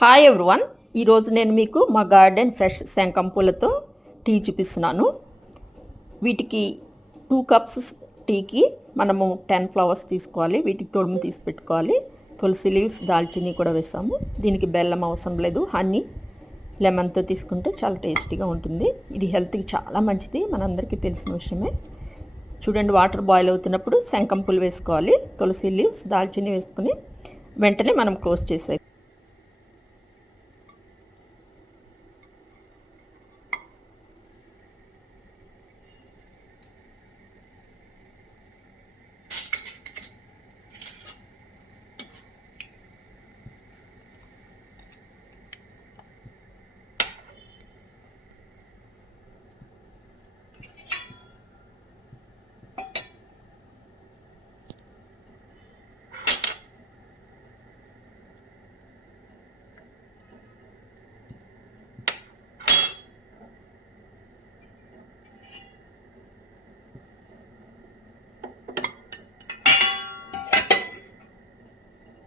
Hi everyone. ఈరోజు నేను మీకు మా గార్డెన్ ఫ్రెష్ శంఖం పూలతో టీ చూపిస్తున్నాను. వీటికి 2 కప్స్ టీకి మనము 10 ఫ్లవర్స్ తీసుకోవాలి. వీటికి తొడుము తీసి పెట్టుకోవాలి. తులసి లీవ్స్, దాల్చిని కూడా వేసాము. దీనికి బెల్లం అవసరం లేదు. హనీ, లెమన్తో తీసుకుంటే చాలా టేస్టీగా ఉంటుంది. ఇది హెల్త్కి చాలా మంచిది, మనందరికీ తెలిసిన విషయమే. చూడండి, వాటర్ బాయిల్ అవుతున్నప్పుడు శంఖం పూలు వేసుకోవాలి. తులసి లీవ్స్, దాల్చిని వేసుకుని వెంటనే మనం క్లోజ్ చేసేయాలి.